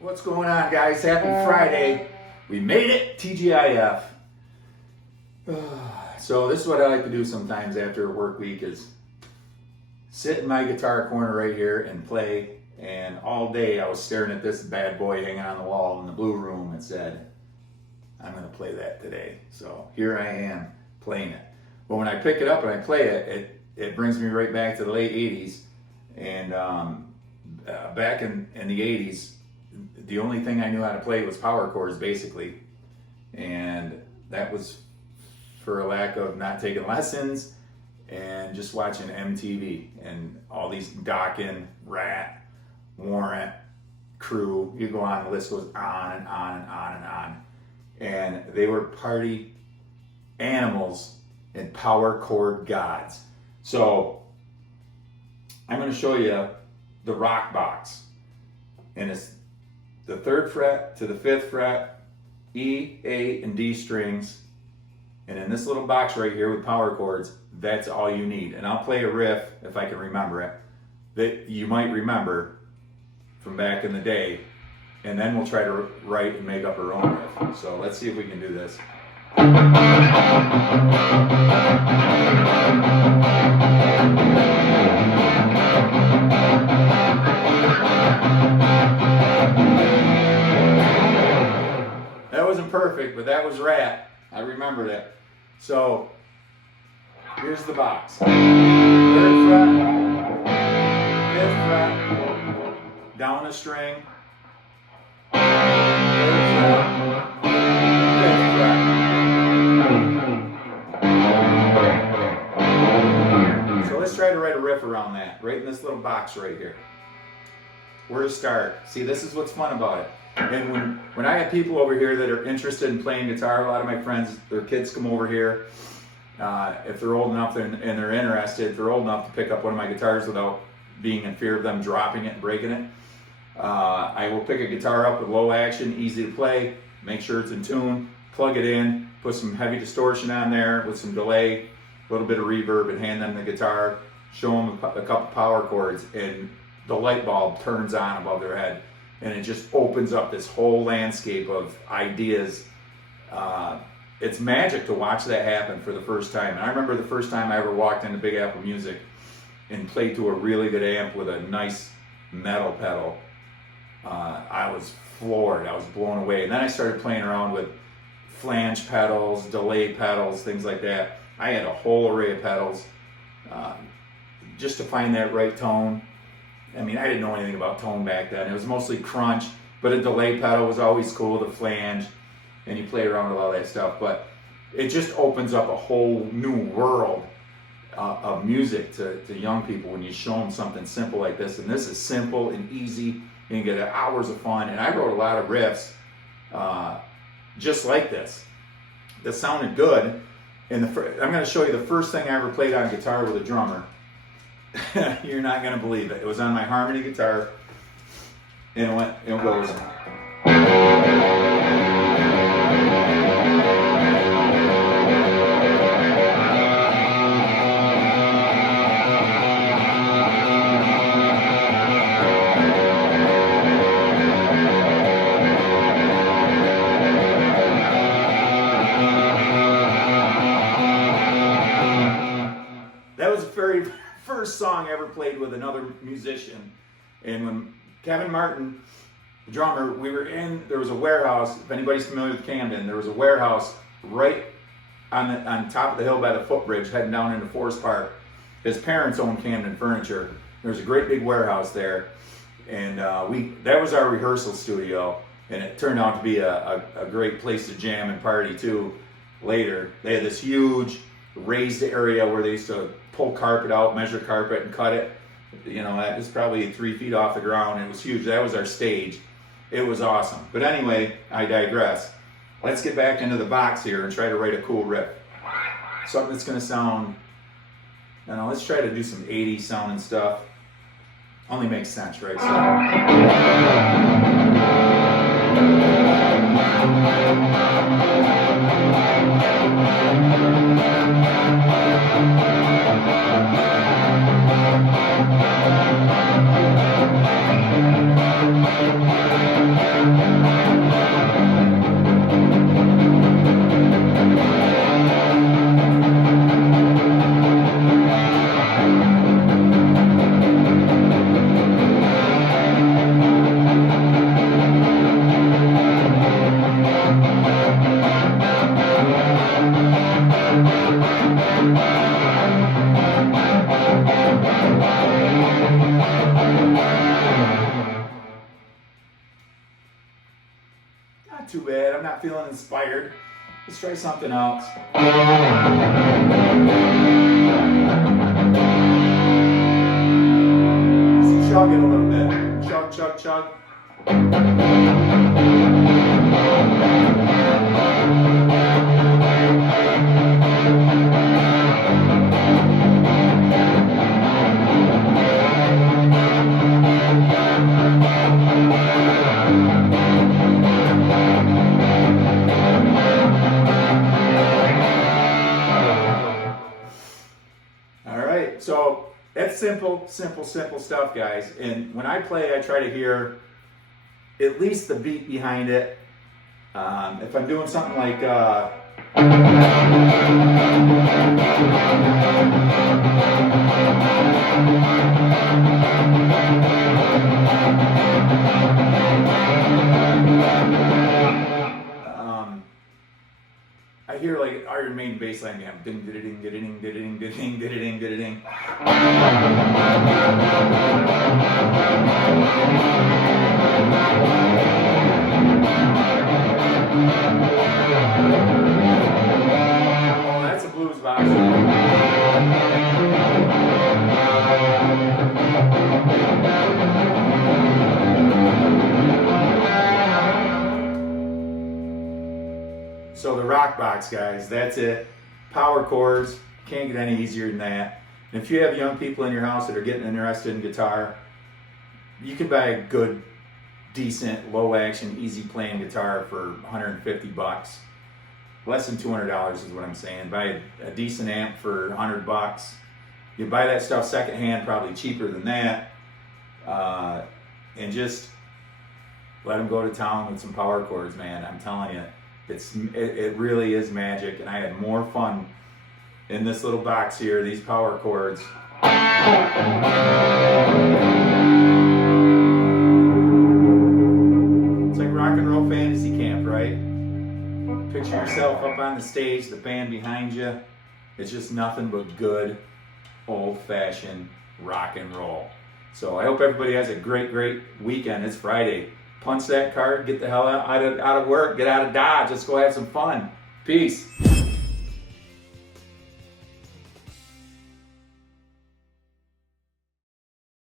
What's going on, guys? Happy Friday. We made it, TGIF. So this is what I like to do sometimes after a work week is sit in my guitar corner right here and play. And all day I was staring at this bad boy hanging on the wall in the blue room and said, I'm going to play that today. So here I am playing it. But when I pick it up and I play it, it brings me right back to the late 80s. And back in the 80s, the only thing I knew how to play was power chords, basically. And that was for a lack of not taking lessons and just watching MTV and all these Dokken, Rat, Warrant, Crew. You go on, the list goes on and on and on and on. And they were party animals and power chord gods. So I'm going to show you the rock box. And it's the 3rd fret to the 5th fret, E, A, and D strings. And in this little box right here with power chords, that's all you need. And I'll play a riff, if I can remember it, that you might remember from back in the day. And then we'll try to write and make up our own riff. So let's see if we can do this. That wasn't perfect, but that was Rat. I remembered it. So here's the box. 3rd fret, 5th fret, down a string, 3rd fret, 5th fret. So let's try to write a riff around that, right in this little box right here. Where to start? See, this is what's fun about it. And when I have people over here that are interested in playing guitar, a lot of my friends, their kids come over here. If they're old enough and they're interested, if they're old enough to pick up one of my guitars without being in fear of them dropping it and breaking it, I will pick a guitar up with low action, easy to play, make sure it's in tune, plug it in, put some heavy distortion on there with some delay, a little bit of reverb, and hand them the guitar, show them a couple power chords, and the light bulb turns on above their head. And it just opens up this whole landscape of ideas. It's magic to watch that happen for the first time. And I remember the first time I ever walked into Big Apple Music and played to a really good amp with a nice metal pedal. I was floored. I was blown away. And then I started playing around with flange pedals, delay pedals, things like that. I had a whole array of pedals just to find that right tone. I mean, I didn't know anything about tone back then. It was mostly crunch, but a delay pedal was always cool, the flange, and you play around with all that stuff. But it just opens up a whole new world of music to young people when you show them something simple like this. And this is simple and easy, and you get hours of fun. And I wrote a lot of riffs just like this that sounded good. And I'm going to show you the first thing I ever played on guitar with a drummer. You're not going to believe it. It was on my harmony guitar, and it goes. That was the very first song I ever played with another musician. And when Kevin Martin, the drummer, there was a warehouse. If anybody's familiar with Camden, there was a warehouse right on top of the hill by the footbridge heading down into Forest Park. His parents owned Camden Furniture. There was a great big warehouse there. And that was our rehearsal studio. And it turned out to be a great place to jam and party too later. They had this huge raised area where they used to pull carpet out, measure carpet, and cut it. You know, that was probably 3 feet off the ground. It was huge. That was our stage. It was awesome. But anyway, I digress. Let's get back into the box here and try to write a cool riff. Something that's going to sound, let's try to do some 80s sounding stuff. Only makes sense, right? So. Not too bad. I'm not feeling inspired. Let's try something else. Let's chug it a little bit. Chug, chug, chug. So that's simple stuff, guys. And when I play, I try to hear at least the beat behind it. If I'm doing something like I hear like Iron Maiden bass line behind ding ding ding ding ding ding ding ding ding ding. Oh, that's a blues box. So the rock box, guys, that's it. Power chords, can't get any easier than that. And if you have young people in your house that are getting interested in guitar, you can buy a good, decent, low action, easy playing guitar for 150 bucks. Less than $200 is what I'm saying. Buy a decent amp for 100 bucks. You buy that stuff secondhand, probably cheaper than that. And just let them go to town with some power chords, man. I'm telling you. It really is magic, and I had more fun in this little box here, these power chords. It's like rock and roll fantasy camp, right? Picture yourself up on the stage, the band behind you. It's just nothing but good, old-fashioned rock and roll. So I hope everybody has a great weekend. It's Friday. Punch that card, get the hell out of work, get out of Dodge, let's go have some fun. Peace.